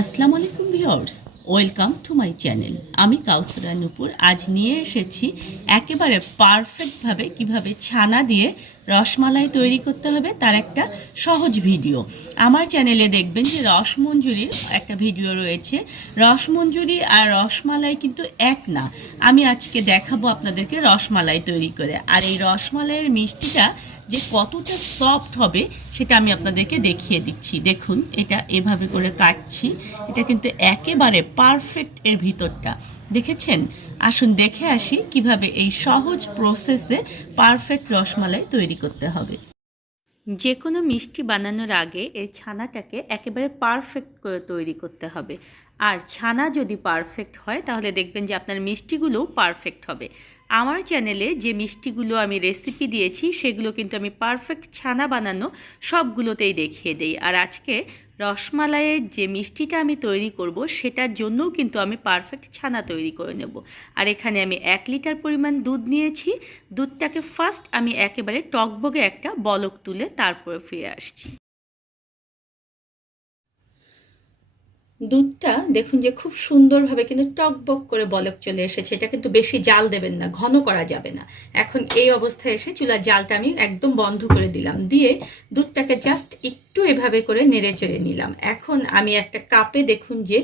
আসসালামু আলাইকুম viewers, welcome to my channel. আমি কাউসারা নুপুর আজ নিয়ে এসেছি একেবারে পারফেক্টভাবে কিভাবে ছানা দিয়ে রসমালাই তৈরি করতে হবে তার একটা সহজ ভিডিও। আমার চ্যানেলে দেখবেন যে রসমঞ্জুরির একটা ভিডিও রয়েছে। রসমঞ্জুরি আর রসমালাই কিন্তু এক না। আমি আজকে দেখাবো আপনাদেরকে রসমালাই তৈরি করে, আর এই রসমালাইয়ের মিষ্টিটা যে কতটা সফট হবে সেটা আমি আপনাদেরকে দেখিয়ে দিচ্ছি। দেখুন, এটা এভাবে করে কাটছি, এটা কিন্তু একেবারে পারফেক্ট। এর ভিতরটা দেখেছেন? আসুন দেখে আসি কিভাবে এই সহজ প্রসেসে পারফেক্ট রসমালাই তৈরি করতে হবে। যে কোনো মিষ্টি বানানোর আগে এই ছানাটাকে একেবারে পারফেক্ট করে তৈরি করতে হবে। আর ছানা যদি পারফেক্ট হয় তাহলে দেখবেন যে আপনার মিষ্টিগুলোও পারফেক্ট হবে। আমার চ্যানেলে যে মিষ্টিগুলো আমি রেসিপি দিয়েছি সেগুলো কিন্তু আমি পারফেক্ট ছানা বানানো সবগুলোতেই দেখিয়ে দেই। আর আজকে রসমালাইয়ের যে মিষ্টিটা আমি তৈরি করব সেটার জন্যও কিন্তু আমি পারফেক্ট ছানা তৈরি করে নেব। আর এখানে আমি 1 লিটার পরিমাণ দুধ নিয়েছি। দুধটাকে ফার্স্ট আমি একেবারে টকবগে একটা বলক তুলে তারপরে ফিরে আসছি। দুধটা দেখুন যে খুব সুন্দরভাবে কিন্তু টকবক করে বলক চলে এসেছে। এটা কিন্তু বেশি জাল দেবেন না, ঘন করা যাবে না। এখন এই অবস্থায় এসে চুলার জালটা আমি একদম বন্ধ করে দিলাম, দিয়ে দুধটাকে জাস্ট একটু এভাবে করে নেড়ে চেড়ে নিলাম। এখন আমি একটা কাপে দেখুন যে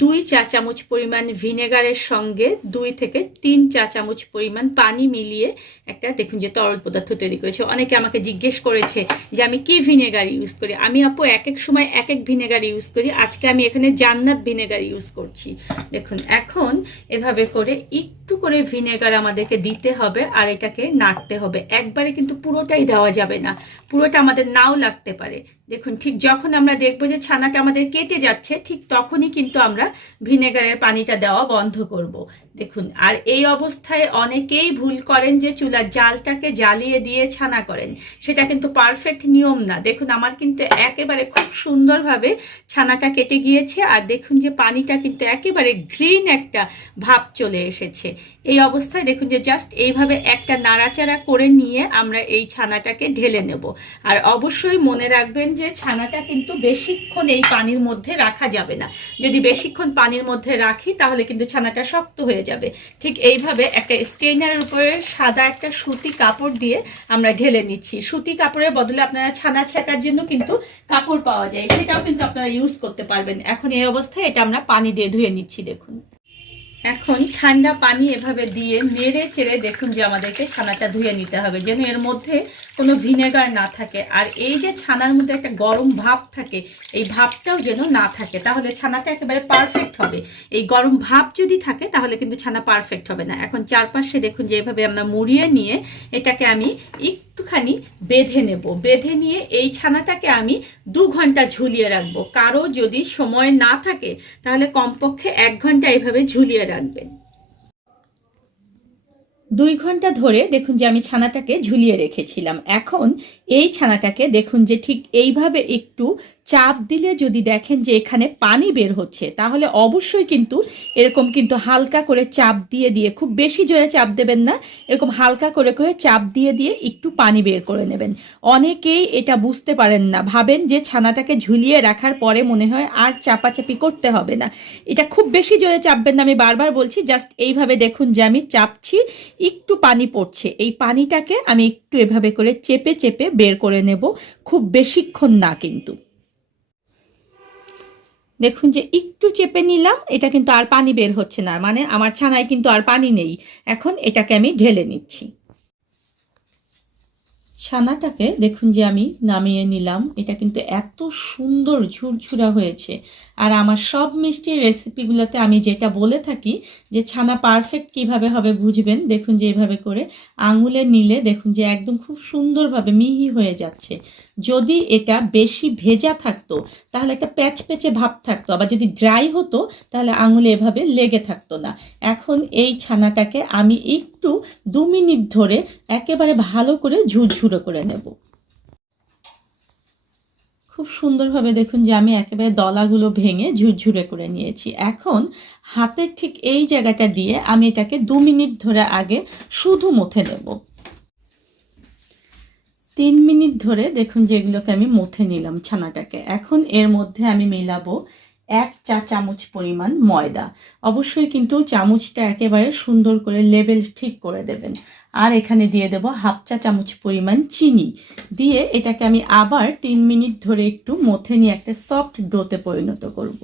2 চা চামচ পরিমাণ ভিনেগারের সঙ্গে 2 থেকে 3 চা চামচ পরিমাণ পানি মিলিয়ে একটা দেখুন যে তরল পদার্থ তৈরি করেছে। অনেকে আমাকে জিজ্ঞেস করেছে যে আমি কি ভিনেগার ইউজ করি। আমি আপু এক এক সময় এক এক ভিনেগার ইউজ করি। আজকে আমি এখানে জান্নাত ভিনেগার ইউজ করছি। দেখুন, এখন এভাবে করে একটু করে ভিনেগার আমাদেরকে দিতে হবে আর এটাকে নাড়তে হবে। একবারে কিন্তু পুরোটাই দেওয়া যাবে না, পুরোটা আমাদের নাও লাগতে পারে। দেখুন, ঠিক যখন আমরা দেখবো যে ছানাটা আমাদের কেটে যাচ্ছে ঠিক তখনই কিন্তু আমরা ভিনেগারের পানিটা দেওয়া বন্ধ করব। দেখুন, আর এই অবস্থায় অনেকেই ভুল করেন যে চুলার জালটাকে জ্বালিয়ে দিয়ে ছানা করেন। সেটা কিন্তু পারফেক্ট নিয়ম না। দেখুন, আমার কিন্তু একেবারে খুব সুন্দরভাবে ছানাটা কেটে গিয়েছে। আর দেখুন যে পানিটা কিন্তু একেবারে গ্রিন একটা ভাব চলে এসেছে। এই অবস্থায় দেখুন যে জাস্ট এইভাবে একটা নাড়াচাড়া করে নিয়ে আমরা এই ছানাটাকে ঢেলে নেব। আর অবশ্যই মনে রাখবেন যে ছানাটা কিন্তু বেশিক্ষণ এই পানির মধ্যে রাখা যাবে না। যদি বেশিক্ষণ পানির মধ্যে রাখি তাহলে কিন্তু ছানাটা শক্ত হয়ে যাবে। ঠিক এইভাবে একটা স্ট্রেনারের উপরে সাদা একটা সুতি কাপড় দিয়ে আমরা ঢেলে নিচ্ছি। সুতি কাপড়ের বদলে আপনারা ছানা ছেঁকার জন্য কিন্তু কাপড় পাওয়া যায়, সেটাও কিন্তু আপনারা ইউজ করতে পারবেন। এখন এই অবস্থায় এটা আমরা পানি দিয়ে ধুয়ে নিচ্ছি। দেখুন, এখন ঠান্ডা পানি এভাবে দিয়ে নেড়ে চেড়ে দেখুন যে আমাদেরকে ছানাটা ধুয়ে নিতে হবে, যেন এর মধ্যে কোনো ভিনেগার না থাকে। আর এই যে ছানার মধ্যে একটা গরম ভাব থাকে, এই ভাবটাও যেন না থাকে, তাহলে ছানাটা একেবারে পারফেক্ট হবে। এই গরম ভাব যদি থাকে তাহলে কিন্তু ছানা পারফেক্ট হবে না। এখন চারপাশে দেখুন যে এভাবে আমরা মুড়িয়ে নিয়ে এটাকে আমি একটুখানি বেঁধে নেব। বেঁধে নিয়ে এই ছানাটাকে আমি 2 ঘন্টা ঝুলিয়ে রাখবো। কারো যদি সময় না থাকে তাহলে কমপক্ষে 1 ঘন্টা এইভাবে ঝুলিয়ে রাখবেন। 2 ঘন্টা ধরে দেখুন যে আমি ছানাটাকে ঝুলিয়ে রেখেছিলাম। এখন এই ছানাটাকে দেখুন যে ঠিক এইভাবে একটু চাপ দিলে যদি দেখেন যে এখানে পানি বের হচ্ছে তাহলে অবশ্যই কিন্তু এরকম কিন্তু হালকা করে চাপ দিয়ে দিয়ে, খুব বেশি জোরে চাপ দেবেন না, এরকম হালকা করে করে চাপ দিয়ে দিয়ে একটু পানি বের করে নেবেন। অনেকেই এটা বুঝতে পারেন না, ভাবেন যে ছানাটাকে ঝুলিয়ে রাখার পরে মনে হয় আর চাপাচাপি করতে হবে না। এটা খুব বেশি জোরে চাপবেন না, আমি বারবার বলছি। জাস্ট এইভাবে দেখুন যে আমি চাপছি, একটু পানি পড়ছে, এই পানিটাকে আমি একটু এভাবে করে চেপে চেপে বের করে নেব, খুব বেশিক্ষণ না কিন্তু। দেখুন যে একটু চেপে নিলাম, এটা কিন্তু আর পানি বের হচ্ছে না, মানে আমার ছানায় কিন্তু আর পানি নেই। এখন এটাকে আমি ঢেলে নিচ্ছি। ছানাটাকে দেখুন যে আমি নামিয়ে নিলাম। এটা কিন্তু এত সুন্দর ঝুরঝুরা হয়েছে। আর আমার সব মিষ্টির রেসিপিগুলোতে আমি যেটা বলে থাকি যে ছানা পারফেক্ট কিভাবে হবে বুঝবেন। দেখুন যে এভাবে করে আঙুলে নিলে দেখুন যে একদম খুব সুন্দরভাবে মিহি হয়ে যাচ্ছে। যদি এটা বেশি ভেজা থাকতো তাহলে একটা প্যাচপ্যাচে ভাব থাকতো, আবার যদি ড্রাই হতো তাহলে আঙুলে এভাবে লেগে থাকতো না। এখন এই ছানাটাকে আমি একটু 2 মিনিট ধরে একেবারে ভালো করে ঝুরঝুরে করে নেব। খুব সুন্দরভাবে দেখুন যে আমি একেবারে দলাগুলো ভেঙে ঝুরঝুরে করে নিয়েছি। এখন হাতের ঠিক এই জায়গাটা দিয়ে আমি এটাকে 2 মিনিট ধরে আগে শুধু মথে নেব। 3 মিনিট ধরে দেখুন যে এগুলোকে আমি মথে নিলাম ছানাটাকে। এখন এর মধ্যে আমি মেলাবো 1 চা চামচ পরিমাণ ময়দা। অবশ্যই কিন্তু চামচটা একেবারে সুন্দর করে লেবেল ঠিক করে দেবেন। আর এখানে দিয়ে দেব 1/2 চা চামচ পরিমাণ চিনি দিয়ে এটাকে আমি আবার 3 মিনিট ধরে একটু মথে নিয়ে একটা সফট ডোতে পরিণত করব।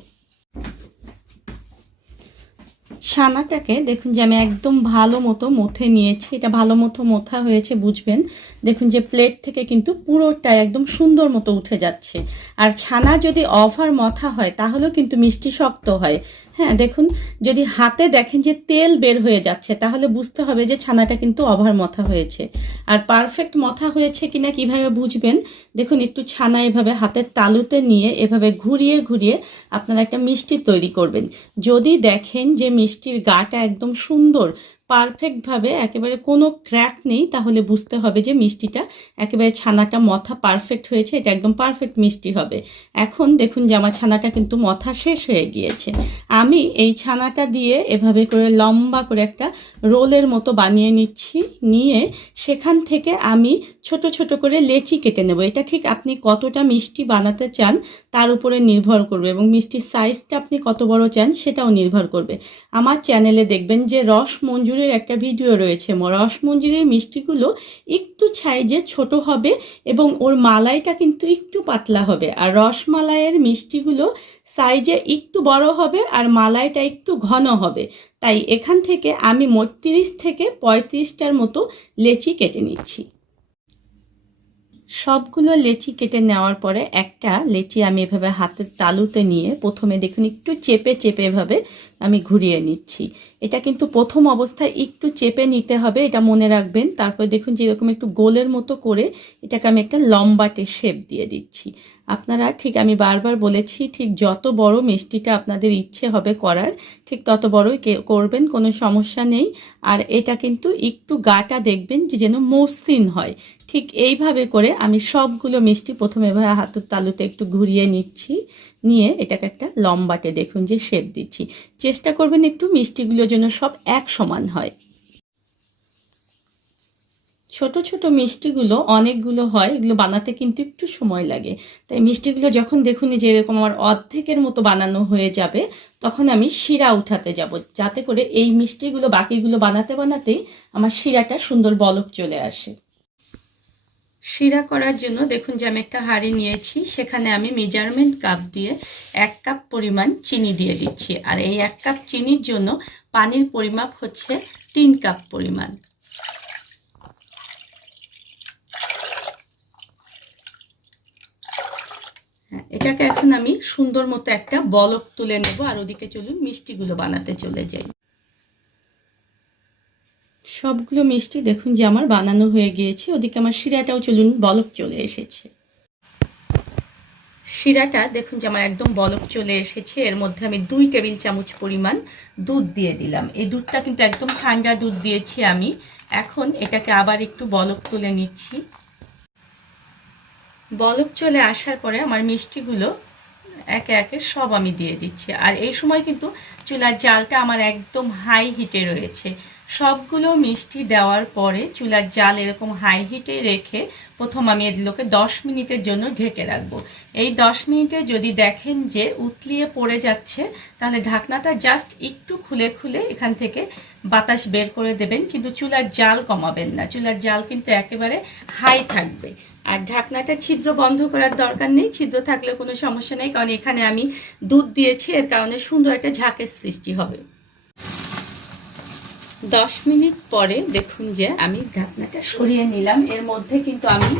ছানাটাকে দেখুন যে আমি একদম ভালো মতো মথে নিয়েছি। এটা ভালো মতো মথা হয়েছে বুঝবেন। দেখুন যে প্লেট থেকে কিন্তু পুরোটাই একদম সুন্দর মতো উঠে যাচ্ছে। আর ছানা যদি ওভার মথা হয় তাহলেও কিন্তু মিষ্টি শক্ত হয়। হ্যাঁ, দেখুন যদি হাতে দেখেন যে তেল বের হয়ে যাচ্ছে তাহলে বুঝতে হবে যে ছানাটা কিন্তু ওভার মথা হয়েছে। আর পারফেক্ট মথা হয়েছে কিনা কিভাবে বুঝবেন, দেখুন একটু ছানা এভাবে হাতের তালুতে নিয়ে এভাবে ঘুরিয়ে ঘুরিয়ে আপনারা একটা মিষ্টি তৈরি করবেন। যদি দেখেন যে মিষ্টির গাটা একদম সুন্দর পারফেক্টভাবে একেবারে কোনো ক্র্যাক নেই তাহলে বুঝতে হবে যে মিষ্টিটা একেবারে ছানাটা মথা পারফেক্ট হয়েছে, এটা একদম পারফেক্ট মিষ্টি হবে। এখন দেখুন যে আমার ছানাটা কিন্তু মথা শেষ হয়ে গিয়েছে। আমি এই ছানাটা দিয়ে এভাবে করে লম্বা করে একটা রোলের মতো বানিয়ে নিচ্ছি। নিয়ে সেখান থেকে আমি ছোট ছোট করে লেচি কেটে নেব। এটা ঠিক আপনি কতটা মিষ্টি বানাতে চান তার উপরে নির্ভর করবে এবং মিষ্টির সাইজটা আপনি কত বড় চান সেটাও নির্ভর করবে। আমার চ্যানেলে দেখবেন যে রসমঞ্জুরের একটা ভিডিও রয়েছে। রসমঞ্জুরের মিষ্টিগুলো একটু সাইজে ছোট হবে এবং ওর মালাইটা কিন্তু একটু পাতলা হবে। আর রসমালাইয়ের মিষ্টিগুলো সাইজে একটু বড় হবে আর মালাইটা একটু ঘন হবে। তাই এখান থেকে আমি মোট 30 থেকে 35টার মতো লেচি কেটে নিচ্ছি। সবগুলো লেচি কেটে নেওয়ার পরে একটা লেচি আমি এভাবে হাতের তালুতে নিয়ে প্রথমে দেখুন একটু চেপে চেপে এভাবে আমি ঘুরিয়ে নিচ্ছি। এটা কিন্তু প্রথম অবস্থায় একটু চেপে নিতে হবে, এটা মনে রাখবেন। তারপর দেখুন যে এরকম একটু গোলের মতো করে এটাকে আমি একটা লম্বাটে শেপ দিয়ে দিচ্ছি। আপনারা ঠিক আমি বারবার বলেছি ঠিক যত বড় মিষ্টিটা আপনাদের ইচ্ছে হবে করার ঠিক তত বড়ই করবেন, কোনো সমস্যা নেই। আর এটা কিন্তু একটু গাটা দেখবেন যে যেন মসৃণ হয়। ঠিক এইভাবে করে আমি সবগুলো মিষ্টি প্রথমে এভাবে হাতের তালুতে একটু ঘুরিয়ে নিচ্ছি। নিয়ে এটাকে একটা লম্বাটে দেখুন যে শেপ দিচ্ছি। চেষ্টা করবেন একটু মিষ্টিগুলো যেন সব এক সমান হয়। ছোট ছোট মিষ্টিগুলো অনেকগুলো হয়, এগুলো বানাতে কিন্তু একটু সময় লাগে। তাই মিষ্টিগুলো যখন দেখুন যে এরকম আমার অর্ধেকের মতো বানানো হয়ে যাবে তখন আমি শিরা উঠাতে যাব, যাতে করে এই মিষ্টিগুলো বাকিগুলো বানাতে বানাতেই আমার শিরাটা সুন্দর বলক চলে আসে। শিরা করার জন্য দেখুন যে আমি একটা হাঁড়ি নিয়েছি, সেখানে আমি মেজারমেন্ট কাপ দিয়ে 1 কাপ পরিমাণ চিনি দিয়ে দিচ্ছি। আর এই 1 কাপ চিনির জন্য পানির পরিমাপ হচ্ছে 3 কাপ পরিমাণ। এটাকে এখন আমি সুন্দর মতো একটা বলক তুলে নেব। আর ওদিকে চলুন মিষ্টিগুলো বানাতে চলে যাই। সবগুলো মিষ্টি দেখুন যে আমার বানানো হয়ে গিয়েছে। ওদিকে আমার শিরাটাও চলুন বলক চলে এসেছে। শিরাটা দেখুন যে আমার একদম বলক চলে এসেছে। এর মধ্যে আমি 2 টেবিল চামচ পরিমাণ দুধ দিয়ে দিলাম। এই দুধটা কিন্তু একদম ঠান্ডা দুধ দিয়েছি আমি। এখন এটাকে আবার একটু বলক তুলে নিচ্ছি। বলক চলে আসার পরে আমার মিষ্টিগুলো একে একে সব আমি দিয়ে দিচ্ছি। আর এই সময় কিন্তু চুলার জালটা আমার একদম হাই হিটে রয়েছে। সবগুলো মিষ্টি দেওয়ার পরে চুলার জাল এরকম হাই হিটে রেখে প্রথম আমি এগুলোকে 10 মিনিটের জন্য ঢেকে রাখবো। এই 10 মিনিটে যদি দেখেন যে উতলিয়ে পড়ে যাচ্ছে তাহলে ঢাকনাটা জাস্ট একটু খুলে খুলে এখান থেকে বাতাস বের করে দেবেন, কিন্তু চুলার জাল কমাবেন না। চুলার জাল কিন্তু একেবারে হাই থাকবে। আর ঢাকনাটা ছিদ্র বন্ধ করার দরকার নেই, ছিদ্র থাকলে কোনো সমস্যা নেই, কারণ এখানে আমি দুধ দিয়েছি, এর কারণে সুন্দর একটা ঝাঁকের সৃষ্টি হবে। 10 মিনিট পরে দেখুন যে আমি ঢাকনাটা সরিয়ে নিলাম। এর মধ্যে কিন্তু আমি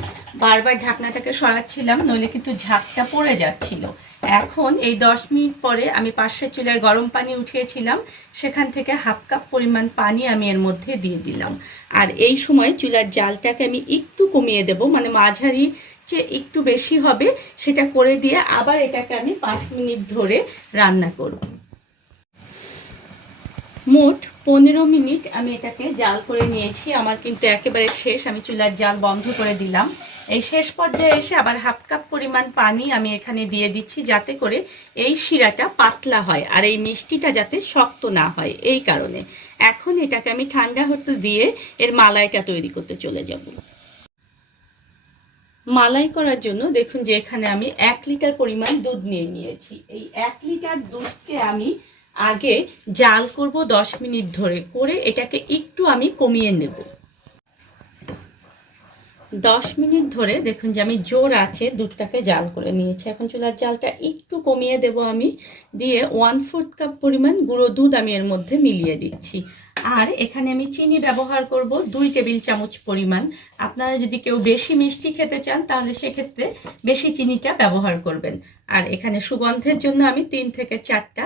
বারবার ঢাকনাটাকে সরাচ্ছিলাম, নইলে কিন্তু ঝাঁকটা পড়ে যাচ্ছিল। এখন এই 10 মিনিট পরে আমি পাশের চুলায় গরম পানি উঠিয়েছিলাম, সেখান থেকে 1/2 কাপ পরিমাণ পানি আমি এর মধ্যে দিয়ে দিলাম। আর এই সময় চুলার জালটাকে আমি একটু কমিয়ে দেব, মানে মাঝারি যে একটু বেশি হবে সেটা করে দিয়ে আবার এটাকে আমি 5 মিনিট ধরে রান্না করব। মোট 15 মিনিট আমি এটাকে জাল করে নিয়েছি। আমার কিন্তু একেবারে শেষ, আমি চুলার জাল বন্ধ করে দিলাম। এই শেষ পর্যায়ে এসে আবার 1/2 কাপ পরিমাণ পানি আমি এখানে দিয়ে দিচ্ছি, যাতে করে এই শিরাটা পাতলা হয় আর এই মিষ্টিটা যাতে শক্ত না হয়, এই কারণে। এখন এটাকে আমি ঠান্ডা হতে দিয়ে এর মালাইটা তৈরি করতে চলে যাব। মালাই করার জন্য দেখুন যে এখানে আমি 1 লিটার পরিমাণ দুধ নিয়ে নিয়েছি। এই 1 লিটার দুধকে আমি আগে জাল করব 10 মিনিট ধরে, করে এটাকে একটু আমি কমিয়ে নেব। 10 মিনিট ধরে দেখুন যে আমি জোর আছে দুধটাকে জাল করে নিয়েছি। এখন চুলার জালটা একটু কমিয়ে দেব আমি, দিয়ে 1/4 কাপ পরিমাণ গুঁড়ো দুধ আমি এর মধ্যে মিলিয়ে দিচ্ছি। আর এখানে আমি চিনি ব্যবহার করব 2 টেবিল চামচ পরিমাণ। আপনারা যদি কেউ বেশি মিষ্টি খেতে চান তাহলে সেক্ষেত্রে বেশি চিনিটা ব্যবহার করবেন। আর এখানে সুগন্ধের জন্য আমি 3 থেকে 4টা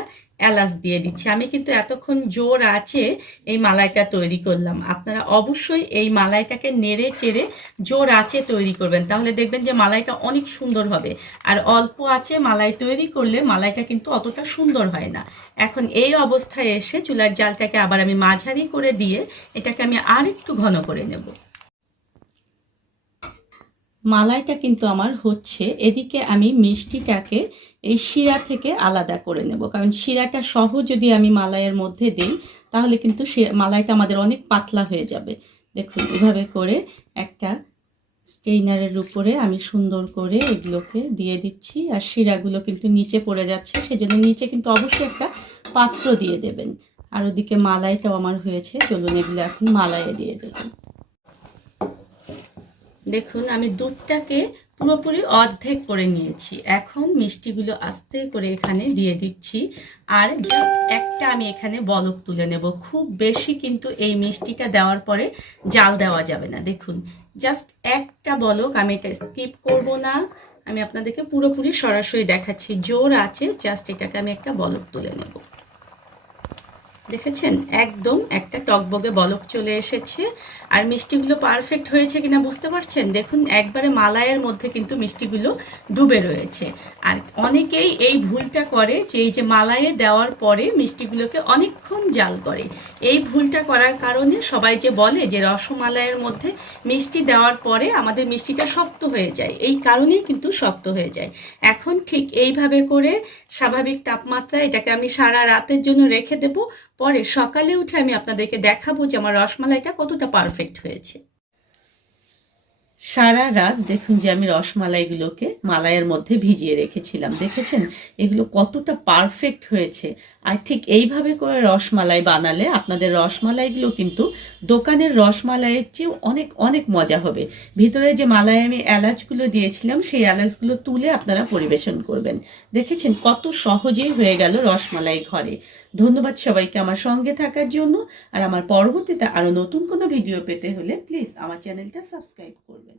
এলাচ দিয়ে দিচ্ছি। আমি কিন্তু এতক্ষণ জোর আছে এই মালাইটা তৈরি করলাম। আপনারা অবশ্যই এই মালাইটাকে নেড়ে চেড়ে জোর আঁচে তৈরি করবেন, তাহলে দেখবেন যে মালাইটা অনেক সুন্দর হবে। আর অল্প আঁচে মালাই তৈরি করলে মালাইটা কিন্তু অতটা সুন্দর হয় না। এখন এই অবস্থায় এসে চুলার জালটাকে আবার আমি মাঝারি করে দিয়ে এটাকে আমি আর একটু ঘন করে নেব। মালাইটা কিন্তু আমার হচ্ছে, এদিকে আমি মিষ্টিটাকে এই শিরা থেকে আলাদা করে নেব, কারণ শিরাটা সহ যদি আমি মালাইয়ের মধ্যে দিই তাহলে কিন্তু মালাইটা আমাদের অনেক পাতলা হয়ে যাবে। দেখুন এভাবে করে একটা স্টেইনারের উপরে আমি সুন্দর করে এগুলোকে দিয়ে দিচ্ছি। আর শিরাগুলো কিন্তু নিচে পড়ে যাচ্ছে, সেজন্য নিচে কিন্তু অবশ্যই একটা পাত্র দিয়ে দেবেন। আর ওদিকে মালাইটাও আমার হয়েছে, চলুন এগুলো এখন মালাইয়ে দিয়ে দেবেন। দেখুন আমি দুধটাকে পুরোপুরি অর্ধেক করে নিয়েছি। এখন মিষ্টিগুলো আস্তে করে এখানে দিয়ে দিচ্ছি। আর জাস্ট একটা আমি এখানে বলক তুলে নেব। খুব বেশি কিন্তু এই মিষ্টিটা দেওয়ার পরে জাল দেওয়া যাবে না। দেখুন জাস্ট একটা বলক, আমি এটা স্কিপ করব না, আমি আপনাদেরকে পুরোপুরি সরাসরি দেখাচ্ছি। জোর আছে, জাস্ট এটাকে আমি একটা বলক তুলে নেব। দেখেছেন একদম একটা টকবগে বলক চলে এসেছে। আর মিষ্টিগুলো পারফেক্ট হয়েছে কিনা বুঝতে পারছেন? দেখুন একবারে মালাইয়ের মধ্যে কিন্তু মিষ্টিগুলো ডুবে রয়েছে। আর অনেকেই এই ভুলটা করে যে এই যে মালাইয়ে দেওয়ার পরে মিষ্টিগুলোকে অনেকক্ষণ জাল করে। এই ভুলটা করার কারণে সবাই যে বলে যে রসমালাইয়ের মধ্যে মিষ্টি দেওয়ার পরে আমাদের মিষ্টিটা শক্ত হয়ে যায়, এই কারণেই কিন্তু শক্ত হয়ে যায়। এখন ঠিক এইভাবে করে স্বাভাবিক তাপমাত্রায় এটাকে আমি সারা রাতের জন্য রেখে দেব। পরে সকালে উঠে আমি আপনাদেরকে দেখাবো যে আমার রসমালাইটা কতটা পারফেক্ট হয়েছে। সারা রাত দেখুন যে আমি রসমালাইগুলোকে মালাইয়ের মধ্যে ভিজিয়ে রেখেছিলাম। দেখেছেন এগুলো কতটা পারফেক্ট হয়েছে। আর ঠিক এইভাবে করে রসমালাই বানালে আপনাদের রসমালাইগুলো কিন্তু দোকানের রসমালাইয়ের চেয়েও অনেক অনেক মজা হবে। ভিতরে যে মালাই আমি এলাচগুলো দিয়েছিলাম সেই এলাচগুলো তুলে আপনারা পরিবেশন করবেন। দেখেছেন কত সহজেই হয়ে গেল রসমালাই ঘরে। ধন্যবাদ সবাইকে আমার সঙ্গে থাকার জন্য। আর আমার পরবর্তীতে আরও নতুন কোনো ভিডিও পেতে হলে প্লিজ আমার চ্যানেলটা সাবস্ক্রাইব করবেন।